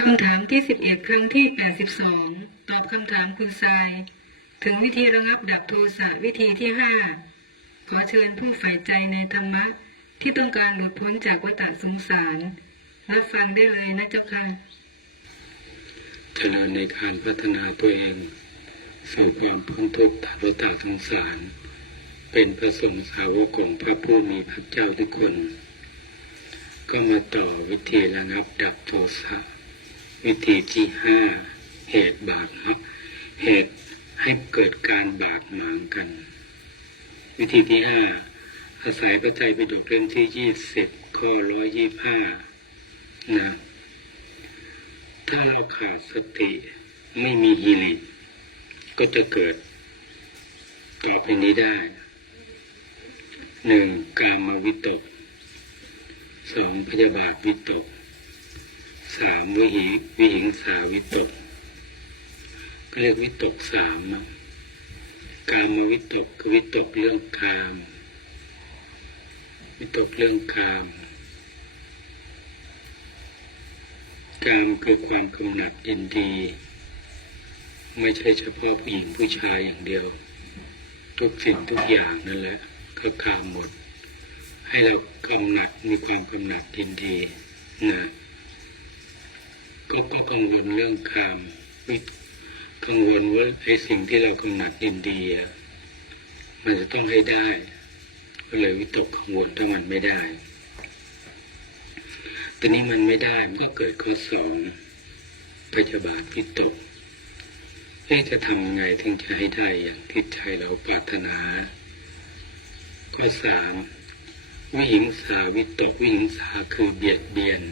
คำถามที่11ครั้งที่82ตอบคำถามคุณทราย ถึงวิธีระงับดับโทสะวิธีที่5ขอเชิญผู้ใฝ่ใจในธรรมะ ที่ต้องการหลุดพ้นจากวัฏสงสารรับฟังได้เลยนะเจ้าค่ะเจริญในการพัฒนาตัวเองสู่ความพ้นทุกข์ตามวัฏสงสาร เป็นพระสงฆ์สาวกของพระผู้มีพระเจ้าทุกคน ก็มาต่อวิธีระงับดับโทสะ วิธีที่ห้าเหตุบาดเหตุให้เกิดการบาดหมางกัน วิธีที่ห้าอาศัยพระใจไปดูเล่มที่ยี่สิบข้อร้อยยี่ห้านะถ้าเราขาดสติไม่มีฮิริก็จะเกิดต่อไปนี้ได้หนึ่งกามวิตกสองพยาบาทวิตก สามวิหิวิหิงสาวิตก ก็เรียกวิตกสามกามวิตกคือวิตกเรื่องกาม วิตกเรื่องกามกามคือความกำหนัดยินดี ไม่ใช่เฉพาะผู้หญิงผู้ชายอย่างเดียว ทุกสิ่งทุกอย่างนั่นแหละก็กามหมด ให้เรากำหนัดมีความกำหนัดยินดีนะ ก็ก็กังวลเรื่องกามวิกังวลว่าไอ้สิ่งที่เรากำหนัดยินดีอะมันจะต้องให้ได้ ก็เลยวิตกกังวลถ้ามันไม่ได้ตอนนี้มันไม่ได้มันก็เกิดข้อสองพยาบาทวิตกเอ๊จะทำไงถึงจะให้ได้อย่างที่ใจเราปรารถนา ข้อสามวิหิงสาวิตกวิหิงสาคือเบียดเบียน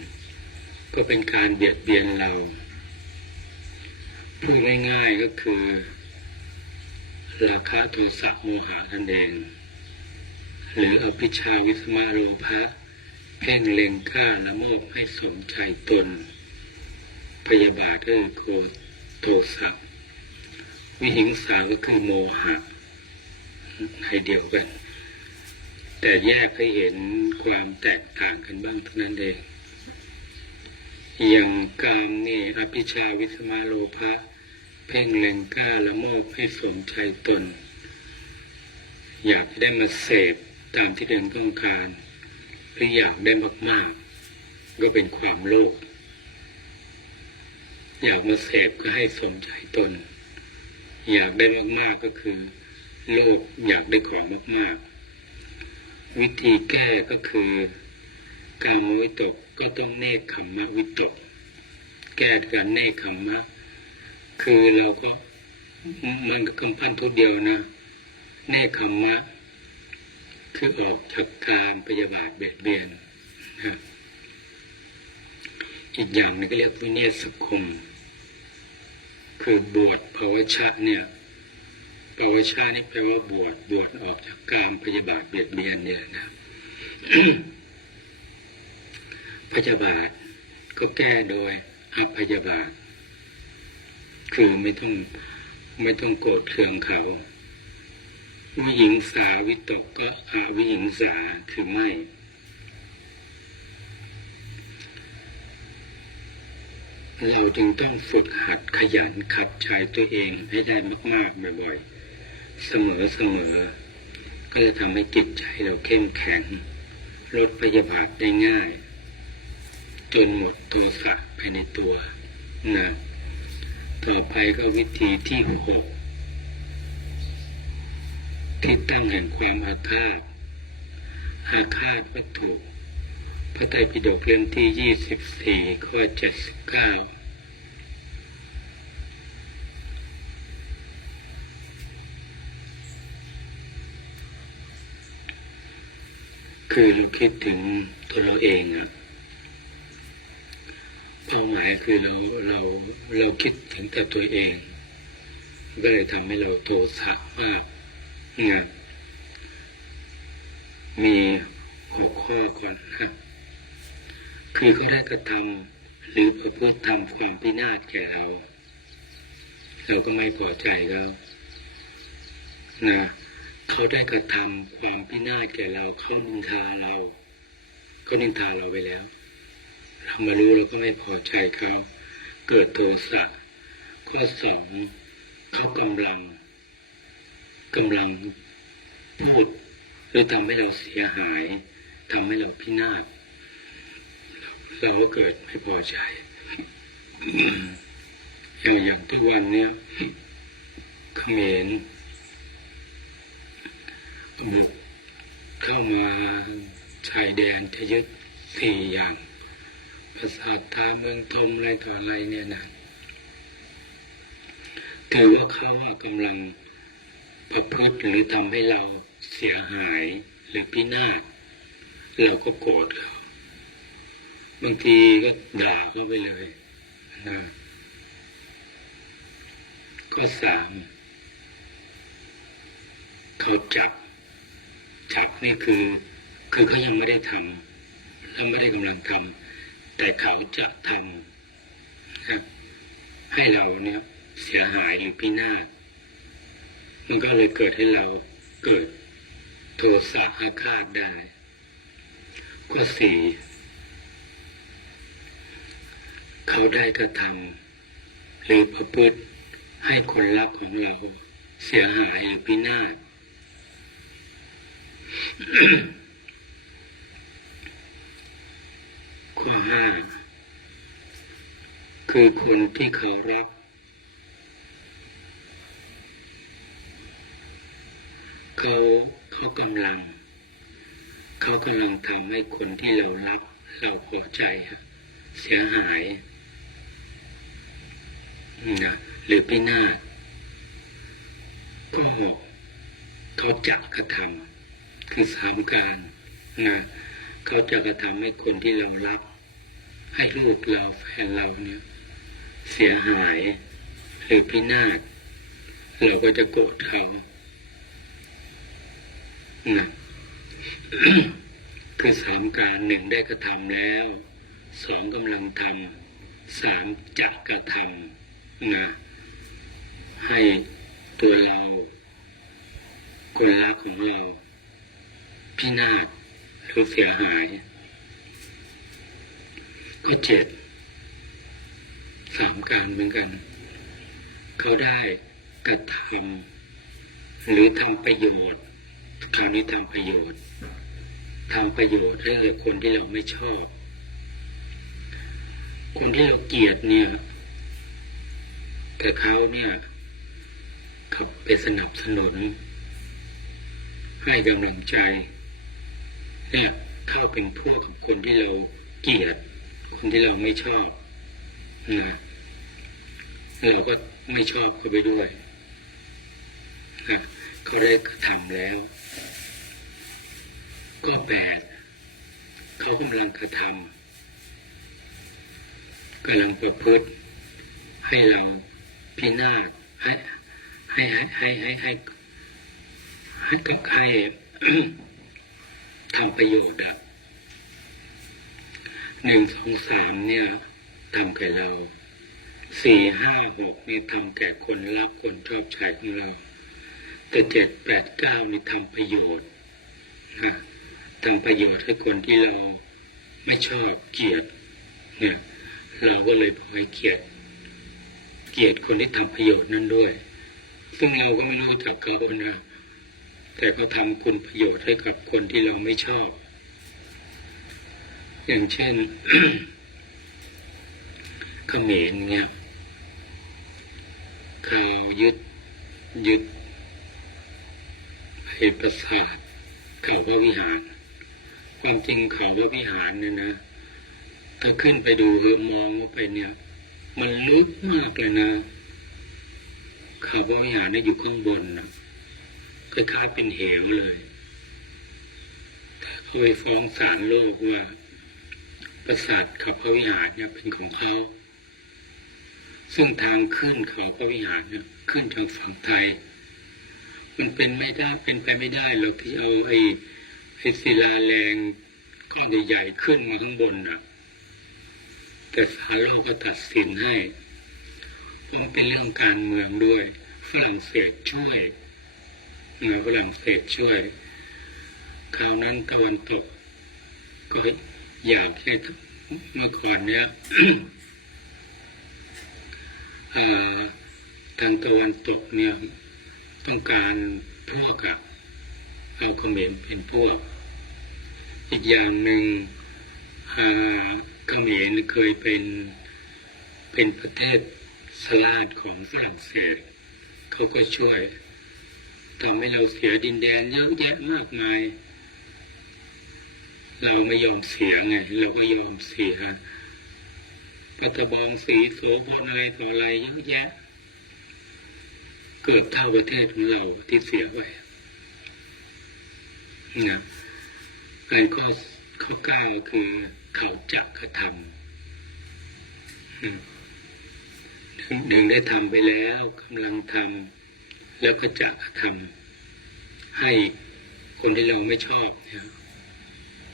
ก็เป็นการเบียดเบียนเรา พูดง่ายๆก็คือ ราคะโทสะโมหะนั่นเอง หรืออภิชาวิสมาโลภะเพ่งเล็งฆ่าละเมิดให้สมใจตน พยาบาทก็คือโทสะวิหิงสาก็คือโมหะ ให้เดียวกัน แต่แยกให้เห็นความแตกต่างกันบ้างเท่านั้นเอง อย่างกามนี่อภิชาวิสมาโลภะเพ่งเล็งกล้าละเมิดให้สนใจตน อยากได้มาเสพตามที่ตนต้องการหรืออยากได้มาก ๆ ก็เป็นความโลภอยากมาเสพก็ให้สนใจตน อยากได้มาก ๆ ก็คือ โลภอยากได้ของมาก ๆ วิธีแก้ก็คือ การมวิตก ก็ต้องเนคขมมะวิตก แก้การเนคขมมะ คือเราก็มันก็กำปั้นทุกเดียวนะ เนคขมมะ คือออกจากการพยาบาทเบียดเบียนนะอีกอย่างหนึงก็เรียกวิเนศคม คือบวชภาวชะเนี่ยภาวชะนี่แปลว่าบวชบวชออกจากการพยาบาทเบียดเบียนเนี่ยนะ พยาบาท ก็แก้โดยอัพยาบาท คือไม่ต้องไม่ต้องโกรธเคืองเขาวิหิงสาวิตกก็อาวิหิงสาคือไม่ เราจึงต้องฝึกหัดขยันขัดใจตัวเองให้ได้มากๆบ่อยๆเสมอๆก็จะทำให้จิตใจเราเข้มแข็งลดพยาบาทได้ง่าย จนหมดโทสะภายในตัวนะต่อไปก็วิธีที่หกที่ตั้งแห่งความอาฆาตอาฆาตวัตถุพระไตรปิฎกเล่มที่ยี่สิบสี่ข้อเจ็ดสิบเก้าคือเราคิดถึงตัวเราเองอะ เป้าหมายคือเราเราเราคิดถึงแต่ตัวเอง ก็เลยทำให้เราโทสะมากนะมีหกข้อก่อนนะคือเขาได้กระทำหรือประพฤติทำความพินาศแก่เรา เราก็ไม่พอใจเขานะเขาได้กระทำความพินาศแก่เรา เขานินทาเราเขานินทาเราไปแล้ว เรามารู้เราก็ไม่พอใจเขาเกิดโทสะข้อสองเขากำลังกำลังพูดหรือทำให้เราเสียหายทำให้เราพินาศเราก็เกิดไม่พอใจอย่างอย่างทุกวันเนี้ยเขมรบุกเข้ามาชายแดนจะยึดสี่อย่าง ประสาทตาเมืองทมอะไรต่ออะไรเนี่ยนะถือว่าเขาอะกำลังประพฤติหรือทำให้เราเสียหายหรือพินาศเราก็โกรธเขาบางทีก็ด่าเขาไปเลยนะข้อสามเขาจับจับนี่คือ คือเขายังไม่ได้ทำและไม่ได้กำลังทำ แต่เขาจะทำนะให้เราเนี่ย เสียหายหรือพินาศมันก็เลยเกิดให้เราเกิดโทสะอาฆาตได้ข้อสี่เขาได้กระทำหรือประพฤติให้คนรักของเราเสียหายหรือพินาศ ข้อห้าคือคนที่เขารักเขาเขากำลัง เขากำลังทำให้คนที่เรารัก เราพอใจเสียหายนะหรือพินาศก็เขาจะกระทำคือสามการนะ เขาจะกระทำให้คนที่เรารัก ให้ลูกเราแฟนเราเนี่ย เสียหายหรือพินาศเราก็จะโกรธเขานะคือสามการหนึ่งได้กระทำแล้วสองกำลังทำสามจะกระทำนะให้ตัวเรา คนรักของเราพินาศ หรือเสียหายก็เจ็ดสามการเหมือนกัน เขาได้กระทำหรือทำประโยชน์คราวนี้ทำประโยชน์ทำประโยชน์ให้กับคนที่เราไม่ชอบ คนที่เราเกลียดเนี่ย แต่เขาเนี่ยเขาไปสนับสนุน ให้กำลังใจ เนี่ยเข้าเป็นพวกกับคนที่เราเกลียด คนที่เราไม่ชอบนะเราก็ไม่ชอบเขาไปด้วยนะเขาได้ทำแล้ว ก็แปดเขากำลังกระทำกำลังประพฤติให้เราพินาศให้ให้ให้ให้ให้ให้ให้ให้ ทำประโยชน์อะหนึ่งสองสามเนี่ยทำแก่เราสี่ห้าหกนี่ทำแก่คนรักคนชอบใจของเรา แต่เจ็ดแปดเก้านี่ทำประโยชน์นะทำประโยชน์ให้คนที่เราไม่ชอบเกลียดเนี่ยเราก็เลยพลอยเกลียดเกลียดคนที่ทำประโยชน์นั้นด้วย ซึ่งเราก็ไม่รู้จักเขานะ แต่เขาทำคุณประโยชน์ให้กับคนที่เราไม่ชอบ อย่างเช่นเขมรเนี่ยเขายึดยึดไอ้ประสาทเขาพระวิหาร ความจริงเขาพระวิหารเนี่ยนะ ถ้าขึ้นไปดูเออมองเข้าไปเนี่ย มันลึกมากเลยนะเขาพระวิหารเนี่ยอยู่ข้างบนนะ คล้ายๆเป็นเหวเลยแต่เขาไปฟ้องศาลโลกว่าประสาทเขาพระวิหารเนี่ยเป็นของเขาซึ่งทางขึ้นเขาพระวิหารเนี่ยขึ้นทางฝั่งไทย มันเป็นไม่ได้เป็นไปไม่ได้หรอกที่เอาไอ้ไอ้ศิลาแรงก้อนใหญ่ๆขึ้นมาข้างบนน่ะแต่ศาลโลกก็ตัดสินให้เพราะมันเป็นเรื่องการเมืองด้วยฝรั่งเศสช่วย นฝรั่งเศสช่วย คราวนั้นตะวันตก ก็อยากให้เมื่อก่อนเนี้ยทางตะวันตกเนี่ย ต้องการพวกอะเอาเขมรเป็นพวก อีกอย่างหนึ่งเขมรเคยเป็นเป็นประเทศสลาดของฝรั่งเศส เขาก็ช่วย ทำให้เราเสียดินแดนเยอะแยะมากมาย เราไม่ยอมเสียไง เราก็ยอมเสียปัตตบองสีโสพลอะไรต่ออะไรเยอะแยะ เกือบเท่าประเทศของเราที่เสียไปนะอันข้อข้อเก้าคือเขาจะกระทำอืมหนึ่งหนึ่งได้ทำไปแล้วกำลังทำ แล้วก็จะทำให้คนที่เราไม่ชอบ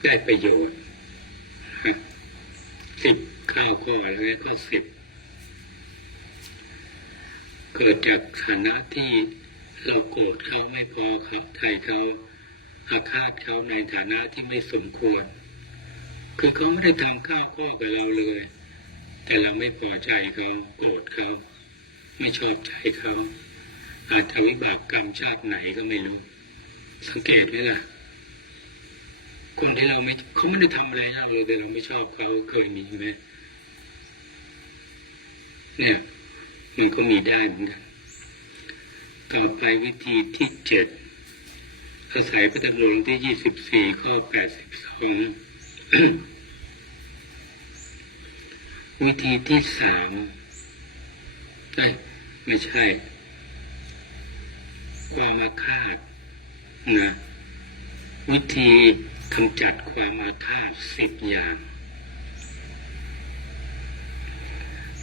ได้ประโยชน์สิบข้าวข้อแล้วก็ข้อสิบเกิดจากฐานะที่เราโกรธเขาไม่พอเขาใจเขาอาฆาตเขาในฐานะที่ไม่สมควร คือเขาไม่ได้ทำข้าวข้อกับเราเลย แต่เราไม่พอใจเขาโกรธเขาไม่ชอบใจเขา อาจจะวิบากกรรมชาติไหนก็ไม่รู้ สังเกตไหมล่ะ คนที่เราไม่เขาไม่ได้ทำอะไรเราเลยแต่เราไม่ชอบเขาเคยมีไหมเนี่ย มันก็มีได้เหมือนกัน ต่อไปวิธีที่เจ็ดอาศัยพระธรรมหลวงที่ยี่สิบสี่ข้อแปดสิบสองวิธีที่สามได้ไม่ใช่ ความอาฆาตนะวิธีกำจัดความอาฆาตสิบอย่าง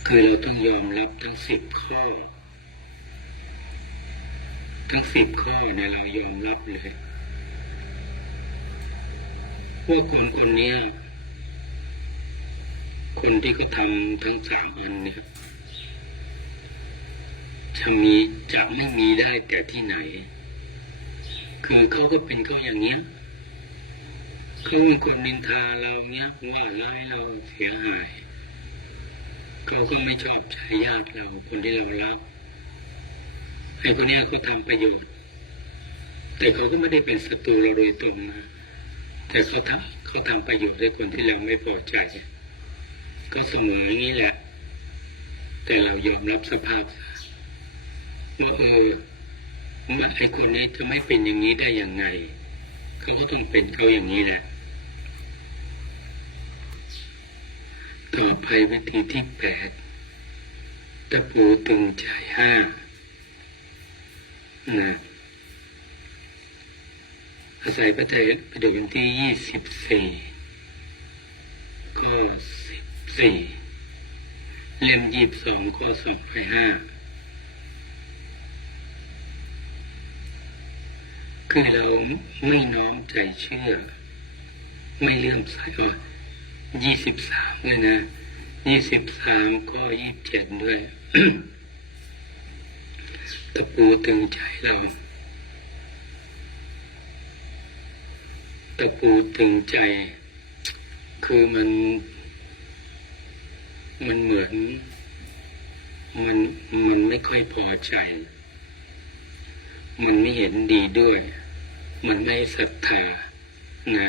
คือเราต้องยอมรับทั้งสิบข้อ ทั้งสิบข้อเนี่ยเรายอมรับเลยว่าคนคนนี้คนที่เขาทำทั้งสามอันเนี่ย จะมีจะไม่มีได้แต่ที่ไหน คือเขาก็เป็นเขาอย่างเนี้ยเขาเป็นคนนินทาเราเนี้ยว่าร้ายเราเสียหายเขาก็ไม่ชอบใจญาติเราคนที่เรารักไอ้คนเนี้ยเขาทำประโยชน์ แต่เขาก็ไม่ได้เป็นศัตรูเราโดยตรงนะแต่เขาทำเขาทำประโยชน์ให้คนที่เราไม่พอใจ ก็เสมออย่างนี้แหละ แต่เรายอมรับสภาพ ว่าเออว่าไอ้คนนี้จะไม่เป็นอย่างนี้ได้ยังไง เขาก็ต้องเป็นเขาอย่างนี้แหละต่อไปวิธีที่แปดตะปูตึงใจห้านะอาศัยพระเทศประเดี๋ยวันที่ยี่สิบสี่ข้อสิบสี่เล่มยี่สิบสองข้อสองไปห้า คือเราไม่น้อมใจเชื่อ ไม่เลื่อมใสอ๋อยี่สิบสามเลยนะยี่สิบสามข้อยี่สิบเจ็ดด้วยตะปูตึงใจเราตะปูตึงใจ คือมัน มันเหมือน มันมันไม่ค่อยพอใจ มันไม่เห็นดีด้วย มันไม่ศรัทธานะ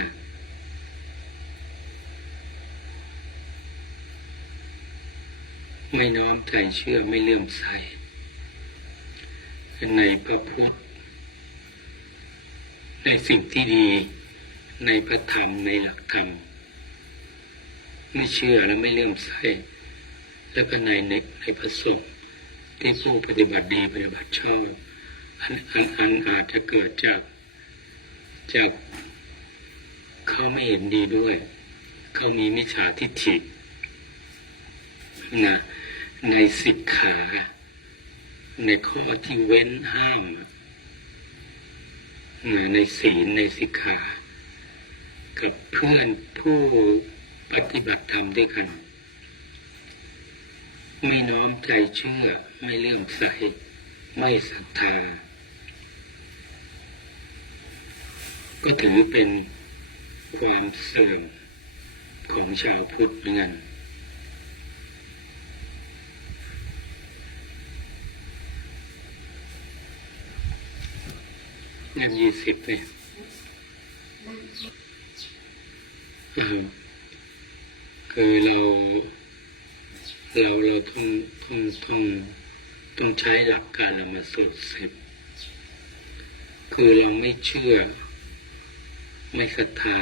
ไม่น้อมใจเชื่อไม่เลื่อมใสในพระพุทธ ในสิ่งที่ดีในพระธรรมในหลักธรรม ไม่เชื่อและไม่เลื่อมใสแล้วก็ในในในพระสงฆ์ที่ผู้ปฏิบัติดีปฏิบัติชอบ อันอันอันอาจจะเกิดจากจากเขาไม่เห็นดีด้วย เขามีมิจฉาทิฏฐินะในสิกขา ในข้อที่เว้นห้ามนะในศีลในสิกขา กับเพื่อนผู้ปฏิบัติธรรมด้วยกัน ไม่น้อมใจเชื่อ ไม่เลื่อมใส ไม่ศรัทธา ก็ถือเป็นความเสื่อมของชาวพุทธเหมือนกันเล่ยี่สิบเลยคือเรา เราเราต้องต้องต้องต้องใช้หลักการมาสุดสิบ คือเราไม่เชื่อ ไม่ศรัทธา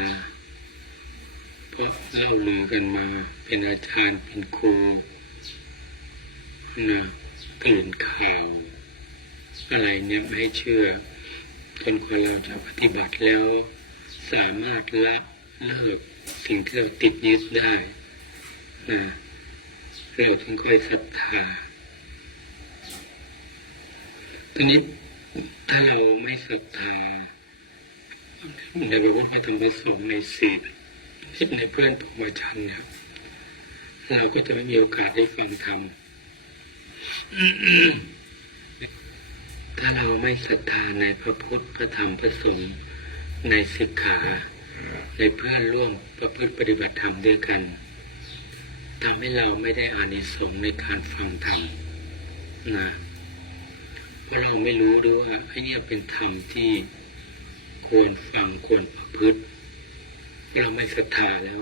เพราะเล่าลือกันมาเป็นอาจารย์เป็นครูนะตื่นข่าว อะไรเนี่ยไม่เชื่อ จนกว่าเราจะปฏิบัติแล้ว สามารถละเลิกสิ่งที่เราติดยึดได้นะเราถึงค่อยศรัทธาทีนี้ถ้าเราไม่ศรัทธา ในพระพุทธธรรมประสงค์ในศีลในเพื่อนพรหมจรรย์เนี่ยเราก็จะไม่มีโอกาสได้ฟังธรรมถ้าเราไม่ศรัทธาในพระพุทธพระธรรมพระสงฆ์ในสิกขา ในเพื่อนร่วมประพฤติปฏิบัติธรรมด้วยกันทำให้เราไม่ได้อานิสงส์ในการฟังธรรมนะเพราะเราไม่รู้ด้วยว่าไอ้เนี่ยเป็นธรรมที่ ควรฟังควรประพฤติเราไม่ศรัทธาแล้ว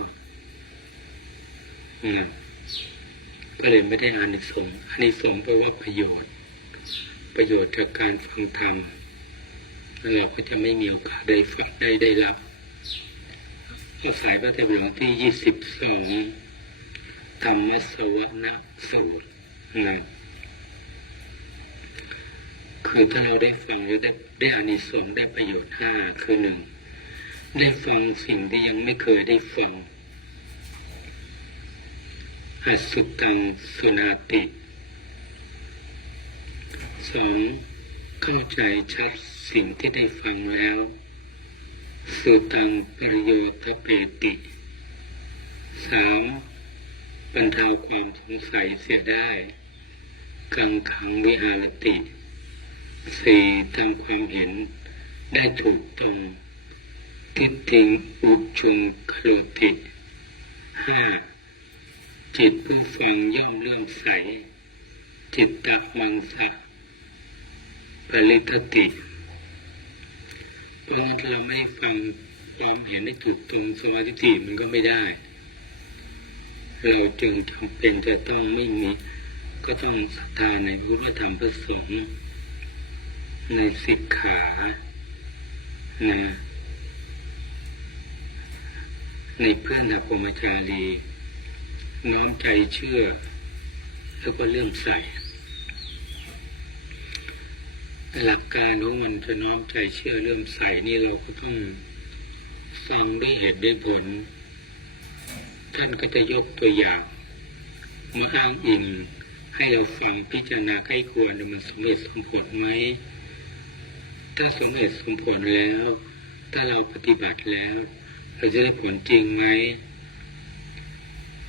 อืมก็เลยไม่ได้อานิสงส์อานิสงส์แปลว่าประโยชน์ ประโยชน์จากการฟังธรรมเราก็จะไม่มีโอกาสได้ฟังได้ได้รับก็สายพระไตรปิฎกที่ยี่สิบสองธรรมสวนะสูตรนะ คือถ้าเราได้ฟังแล้วได้ได้อานิสงส์ได้ประโยชน์ห้าคือหนึ่งได้ฟังสิ่งที่ยังไม่เคยได้ฟังอสุตังสุนาติสองเข้าใจชัดสิ่งที่ได้ฟังแล้ว สุตังประโยชน์เปติสามบรรเทาความสงสัยเสียได้ กังขังวิหารติ สี่ทำความเห็นได้ถูกต้องทิฏฐิอุชุงคโลติห้าจิตผู้ฟังย่อมเลื่อมใส จิตตะมังสะปริทติเพราะงั้นเราไม่ฟังความเห็นได้ถูกตรงสมาธิมันก็ไม่ได้ เราจึงจำเป็นจะต้องไม่มี ก็ต้องศรัทธาในพุทธธรรมพระสงฆ์ ในสิกขานในเพื่อนนักพรหมจารีน้อมใจเชื่อ แล้วก็เลื่อมใส หลักการของมันจะน้อมใจเชื่อเลื่อมใสนี่เราก็ต้องฟังด้วยเหตุด้วยผล ท่านก็จะยกตัวอย่างมาอ้างอิงให้เราฟังพิจารณาใกล้ควรว่มันสมเหตุสมผลไหม ถ้าสมเหตุสมผลแล้ว ถ้าเราปฏิบัติแล้ว เราจะได้ผลจริงไหม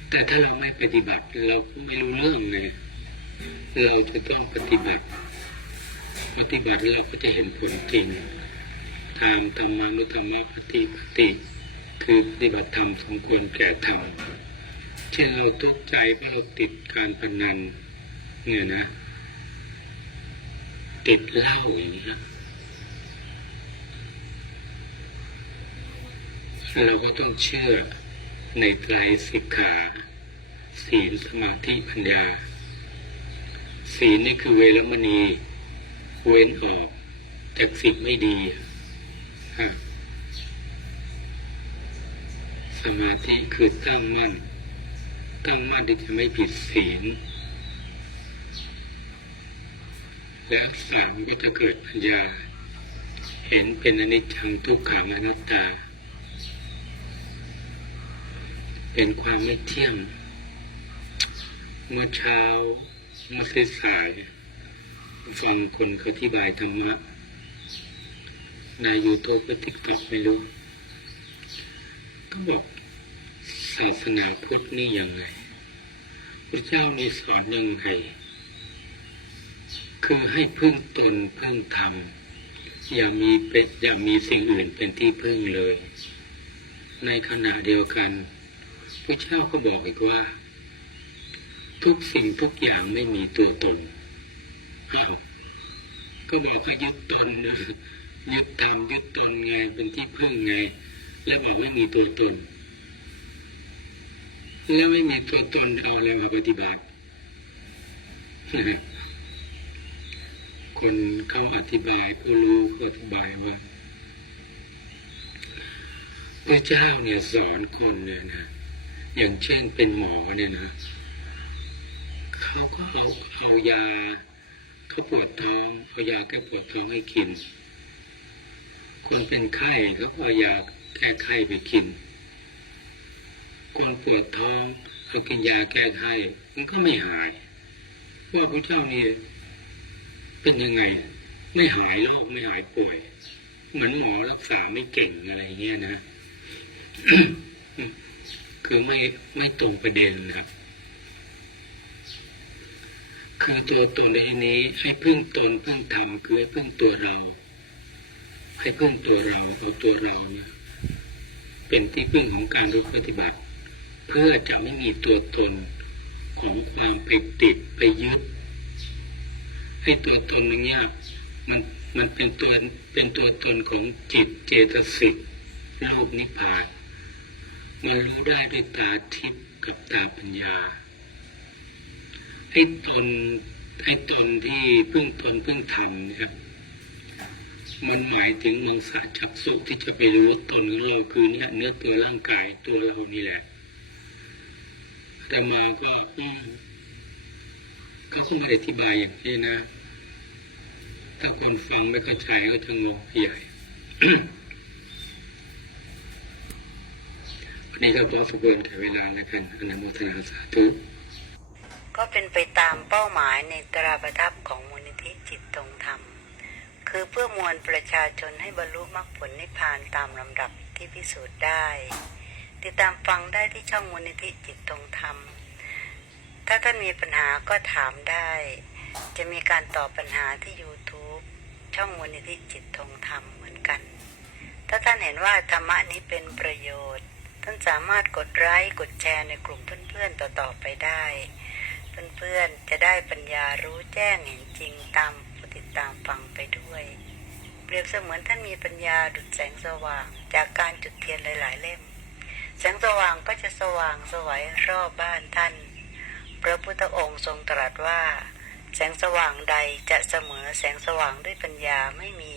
แต่ถ้าเราไม่ปฏิบัติเราก็ไม่รู้เรื่องไงเราจะต้องปฏิบัติ ปฏิบัติเราก็จะเห็นผลจริงตามธรรมานุธรรมปฏิปฏิ คือปฏิบัติธรรมสมควรแก่ธรรมเช่นเราทุกข์ใจเพราะเราติดการพนันเนี่ยนะ ติดเหล้าอย่างนี้ เราก็ต้องเชื่อในไตรสิกขาศีลสมาธิปัญญา ศีลนี่คือเวรมณี เว้นออกจากสิ่งไม่ดี สมาธิคือตั้งมั่น ตั้งมั่นที่จะไม่ผิดศีล แล้วสามก็จะเกิดปัญญา เห็นเป็นอนิจจังทุกขังอนัตตา เป็นความไม่เที่ยง เมื่อเช้าเมื่อสายฟังคนเขาอธิบายธรรมะในยูทูบก็ติ๊กต็อกไม่รู้ก็บอกศาสนาพุทธนี่ยังไงพระเจ้านี่สอนยังไง คือให้พึ่งตนพึ่งธรรม อย่ามีเป็นอย่ามีสิ่งอื่นเป็นที่พึ่งเลย ในขณะเดียวกัน พระเจ้าก็บอกอีกว่า ทุกสิ่งทุกอย่างไม่มีตัวตนอ้าวก็บอกก็ยึดตนนะยึดธรรมยึดตนไงเป็นที่พึ่งไง แล้วบอกไม่มีตัวตน แล้วไม่มีตัวตนเอาอะไรมาปฏิบัติคนเขาอธิบายผู้รู้เขาอธิบายว่าพระเจ้าเนี่ยสอนคนเนี่ยนะ อย่างเช่นเป็นหมอเนี่ยนะเขาก็เอาเอายาเขาปวดท้องเอายาแก้ปวดท้องให้กิน คนเป็นไข้เขาก็เอายาแก้ไข้ไปกิน คนปวดท้องเอากินยาแก้ไข้มันก็ไม่หายว่าพระเจ้านี่เป็นยังไง ไม่หายโรคไม่หายป่วย เหมือนหมอรักษาไม่เก่งอะไรเงี้ยนะ คือไม่ไม่ตรงประเด็นนะครับคือตัวตนในที่นี้ให้พึ่งตนพึ่งธรรมคือให้พึ่งตัวเรา ให้พึ่งตัวเราเอาตัวเราเนี่ยเป็นที่พึ่งของการรู้ปฏิบัติ เพื่อจะไม่มีตัวตนของความไปติดไปยึดให้ตัวตนอย่างเงี้ยมันมันเป็นตัวเป็นตัวตนของจิตเจตสิกโลกนิพพาน มันรู้ได้ด้วยตาทิพย์กับตาปัญญาให้ตนให้ตนที่พึ่งตนพึ่งธรรมเนะครับ มันหมายถึงมังสะจักสุที่จะไปรู้ว่าตนของเราคือเนี่ยเนื้อตัวร่างกายตัวเรานี่แหละแต่มาก็อืมเขาก็ไม่ได้อธิบายอย่างนี้นะ ถ้าคนฟังไม่เข้าใจก็จะงงใหญ่ วันนี้ก็ขอสมควรแก่เวลาแล้วกันอนุโมทนาสาธุก็เป็นไปตามเป้าหมายในตราประทับของมูลนิธิจิตตรงธรรม คือเพื่อมวลประชาชนให้บรรลุมรรคผลนิพพานตามลำดับที่พิสูจน์ได้ ติดตามฟังได้ที่ช่องมูลนิธิจิตตรงธรรม ถ้าท่านมีปัญหาก็ถามได้ จะมีการตอบปัญหาที่ YouTube ช่องมูลนิธิจิตตรงธรรมเหมือนกัน ถ้าท่านเห็นว่าธรรมะนี้เป็นประโยชน์ ท่านสามารถกดไลค์กดแชร์ในกลุ่มเพื่อนๆต่อๆไปได้ เพื่อนๆจะได้ปัญญารู้แจ้งเห็นจริงตามผู้ติดตามฟังไปด้วย เปรียบเสมือนท่านมีปัญญาดุจแสงสว่าง จากการจุดเทียนหลายๆเล่ม แสงสว่างก็จะสว่างสวัยรอบบ้านท่าน พระพุทธองค์ทรงตรัสว่า แสงสว่างใดจะเสมอแสงสว่างด้วยปัญญาไม่มี